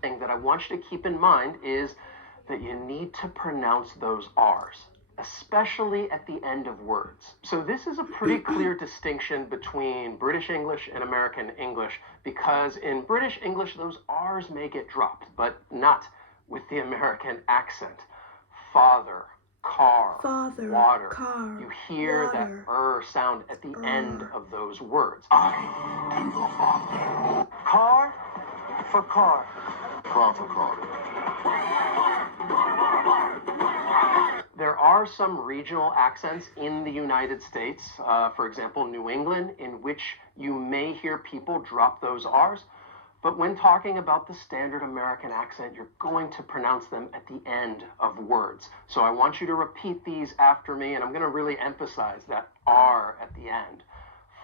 thing that I want you to keep in mind is that you need to pronounce those R's, especially at the end of words. So this is a pretty clear distinction between British English and American English, because in British English, those R's may get dropped, but not with the American accent. Father, car, Father, water. car, You hear water, that sound at the end of those words. I am your father. Car for car. Car for car. There are some regional accents in the United States, for example, New England, in which you may hear people drop those R's. But when talking about the standard American accent, you're going to pronounce them at the end of words. So I want you to repeat these after me, and I'm going to really emphasize that R at the end.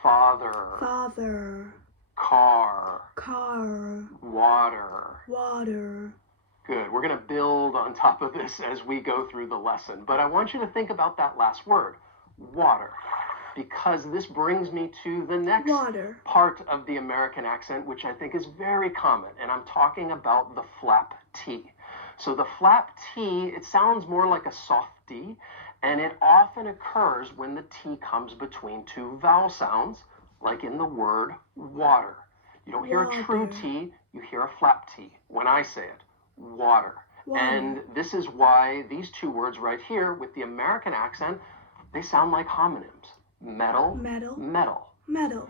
Father. Father. Car. Car. Water. Water. Good. We're going to build on top of this as we go through the lesson. But I want you to think about that last word, water, because this brings me to the next part of the American accent, which I think is very common, and I'm talking about the flap T. So the flap T, it sounds more like a soft D, and it often occurs when the T comes between two vowel sounds, like in the word water. You don't hear a true T, you hear a flap T when I say it, water. And this is why these two words right here with the American accent, they sound like homonyms. Metal, metal, metal. Metal.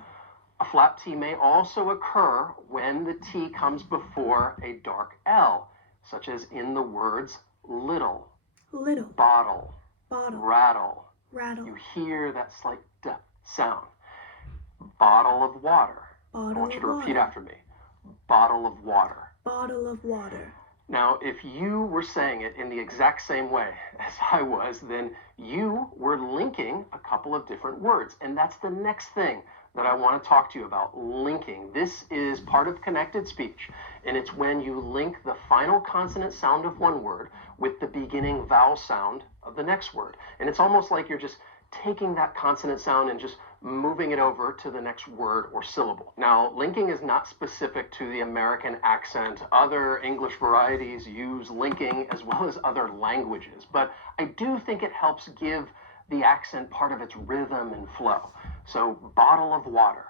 A flap T may also occur when the T comes before a dark L, such as in the words little, little, bottle, bottle, rattle. rattle. You hear that slight D sound. Bottle of water. Bottle I want you to of repeat water. after me. Bottle of water. Bottle of water. Now, if you were saying it in the exact same way as I was, then you were linking a couple of different words. And that's the next thing that I want to talk to you about, linking. This is part of connected speech, and it's when you link the final consonant sound of one word with the beginning vowel sound of the next word. And it's almost like you're just taking that consonant sound and just moving it over to the next word or syllable. Now, linking is not specific to the American accent. Other English varieties use linking as well as other languages, but I do think it helps give the accent part of its rhythm and flow. So, bottle of water.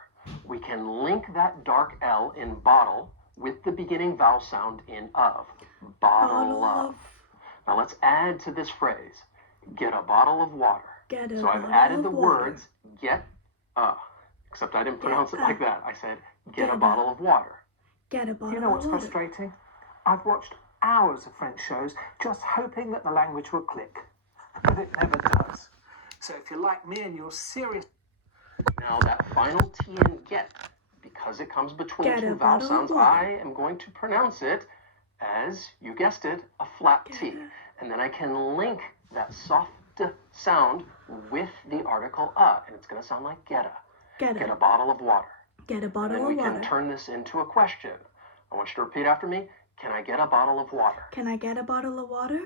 We can link that dark L in bottle with the beginning vowel sound in of. Bottle of. Now let's add to this phrase, get a bottle of water. So I've added the words get except I didn't pronounce it like that. I said get a bottle of water. Get a bottle of water. You know what's frustrating? I've watched hours of French shows just hoping that the language will click, but it never does. So if you're like me and you're serious... Now that final T in get, because it comes between two vowel sounds, I am going to pronounce it as, you guessed it, a flap T. And then I can link that soft sound with the article and it's going to sound like get a bottle of water. Get a bottle of water. And water. then we can turn this into a question. I want you to repeat after me. Can I get a bottle of water? Can I get a bottle of water?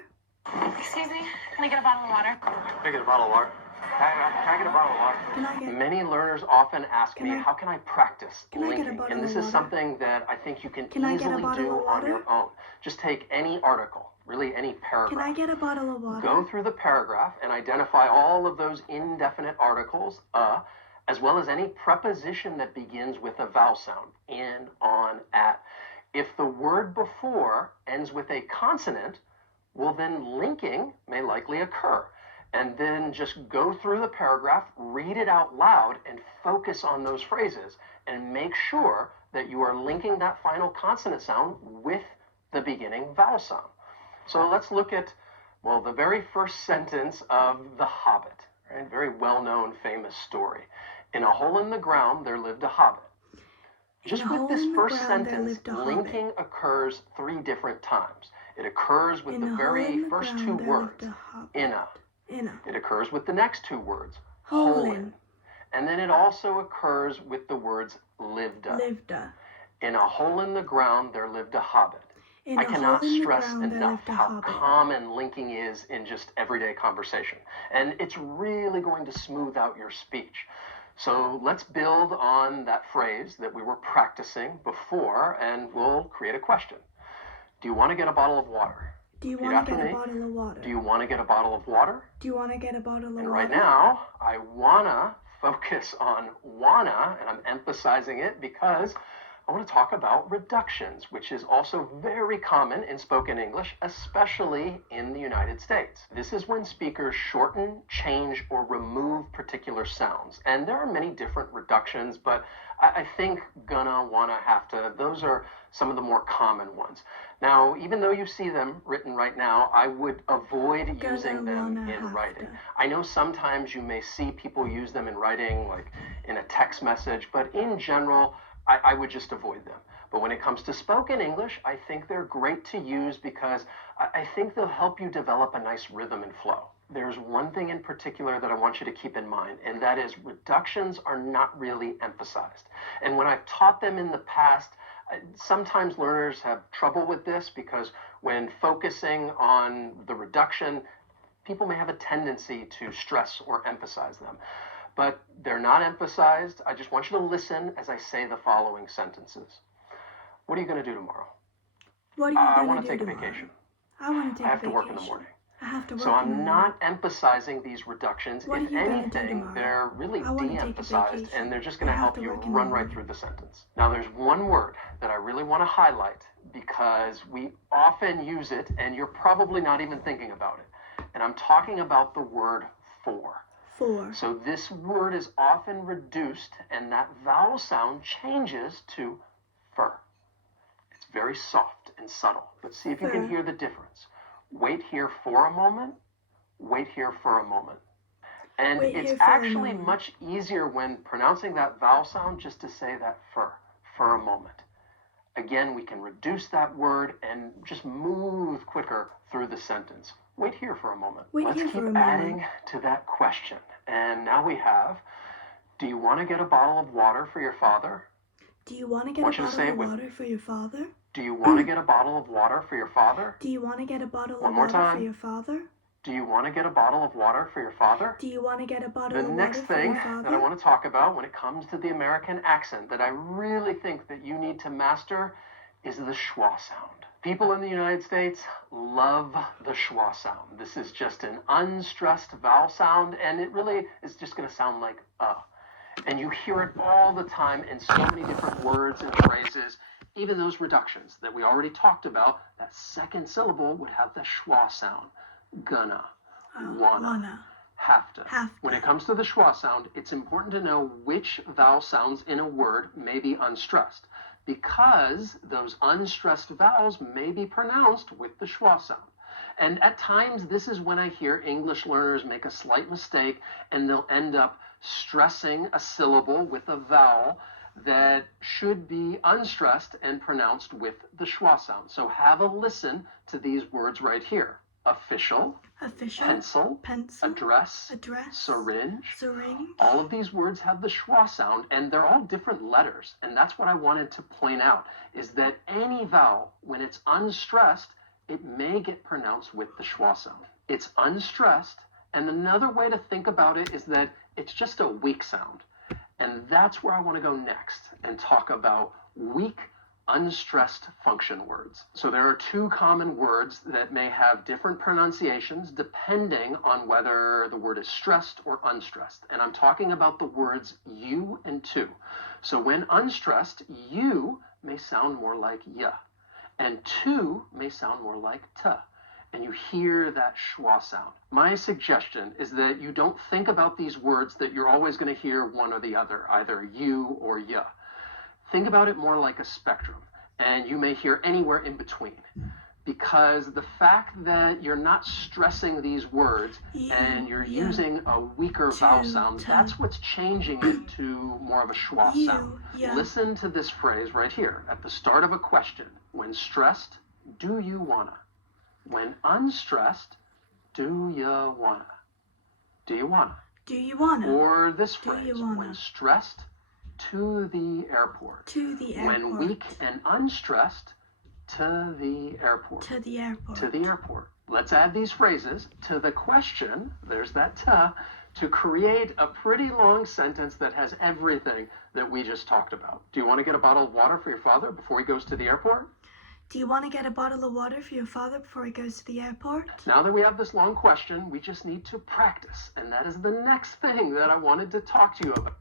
Excuse me, can I get a bottle of water? Can I get a bottle of water? Can I get a bottle of water? Can I get... Many learners often ask me, how can I practice linking? And this is something that I think you can easily do on your own. Just take any article, really any paragraph. Can I get a bottle of water? Go through the paragraph and identify all of those indefinite articles, as well as any preposition that begins with a vowel sound, in, on, at. If the word before ends with a consonant, well then linking may likely occur. And then just go through the paragraph, read it out loud, and focus on those phrases, and make sure that you are linking that final consonant sound with the beginning vowel sound. So let's look at, well, the very first sentence of The Hobbit, right? Very well-known, famous story. In a hole in the ground, there lived a hobbit. Just with this first sentence, linking occurs 3 different times. It occurs with the very first 2 words, in a. It occurs with the next 2 words, hole in. And then it also occurs with the words lived a. In a hole in the ground, there lived a hobbit. I cannot stress enough how common linking is in just everyday conversation. And it's really going to smooth out your speech. So let's build on that phrase that we were practicing before, and we'll create a question. Do you want to get a bottle of water? Do you Repeat want to after get a me. bottle of water? Do you want to get a bottle of water? Do you want to get a bottle of water? And right now, I wanna focus on wanna, and I'm emphasizing it because I want to talk about reductions, which is also very common in spoken English, especially in the United States. This is when speakers shorten, change, or remove particular sounds. And there are many different reductions, but I think gonna, wanna, have to, those are some of the more common ones. Now, even though you see them written right now, I would avoid using them wanna, in have writing. to. I know sometimes you may see people use them in writing, like in a text message, but in general, I would just avoid them. But when it comes to spoken English, I think they're great to use because I think they'll help you develop a nice rhythm and flow. There's one thing in particular that I want you to keep in mind, and that is reductions are not really emphasized. And when I've taught them in the past, sometimes learners have trouble with this because when focusing on the reduction, people may have a tendency to stress or emphasize them. But they're not emphasized. I just want you to listen as I say the following sentences. What are you going to do tomorrow? What are I you going want to to do take a tomorrow? vacation. I want to take I have a to vacation. work in the morning. I have to work So in the I'm morning. not emphasizing these reductions. What are If you gonna do anything, tomorrow? they're really I wanna take a de-emphasized, vacation. and they're just going I to have help to you work in the run right morning. through the sentence. Now, there's one word that I really want to highlight because we often use it, and you're probably not even thinking about it. And I'm talking about the word for. 4. So this word is often reduced, and that vowel sound changes to fur. It's very soft and subtle, but see if you can Fur. hear the difference. Wait here for a moment. Wait here for a moment. And Wait it's here for a actually moment. much easier when pronouncing that vowel sound just to say that for a moment. Again, we can reduce that word and just move quicker through the sentence. Wait here for a moment. Wait Let's here keep for a moment. adding to that question. And now we have, do you want to get a bottle of water for your father? Do you want to get a Want you to say bottle it of with water for your father? Do you want to get a bottle of water for your father? Do you want to get a bottle One of more water time. for your father? Do you want to get a bottle of water for your father? Do you want to get a bottle The of next water for thing your father? that I want to talk about when it comes to the American accent that I really think that you need to master is the schwa sound. People in the United States love the schwa sound. This is just an unstressed vowel sound, and it really is just going to sound like And you hear it all the time in so many different words and phrases. Even those reductions that we already talked about, that second syllable would have the schwa sound. Gonna, wanna, have to. Have to. When it comes to the schwa sound, it's important to know which vowel sounds in a word may be unstressed, because those unstressed vowels may be pronounced with the schwa sound. And at times, this is when I hear English learners make a slight mistake, and they'll end up stressing a syllable with a vowel that should be unstressed and pronounced with the schwa sound. So have a listen to these words right here. Official, Official. pencil, Pencil. address, Address. syringe. Syringe. All of these words have the schwa sound, and they're all different letters. And that's what I wanted to point out, is that any vowel, when it's unstressed, it may get pronounced with the schwa sound. It's unstressed, and another way to think about it is that it's just a weak sound. And that's where I want to go next and talk about weak, unstressed function words. So there are two common words that may have different pronunciations depending on whether the word is stressed or unstressed. And I'm talking about the words you and to. So when unstressed, you may sound more like ya, and to may sound more like ta. And you hear that schwa sound. My suggestion is that you don't think about these words that you're always going to hear one or the other, either you or ya. Think about it more like a spectrum, and you may hear anywhere in between. Because the fact that you're not stressing these words and you're ya, using a weaker vowel sound, ta. that's what's changing it to more of a schwa sound. ya. Listen to this phrase right here at the start of a question. When stressed, do you wanna? When unstressed, do you wanna? Do you wanna? Do you wanna? Or this Do phrase, you wanna? when stressed, to the airport. To the airport. When weak and unstressed, to the airport. To the airport. To the airport. Let's add these phrases to the question, there's that ta, to create a pretty long sentence that has everything that we just talked about. Do you want to get a bottle of water for your father before he goes to the airport? Do you want to get a bottle of water for your father before he goes to the airport? Now that we have this long question, we just need to practice. And that is the next thing that I wanted to talk to you about.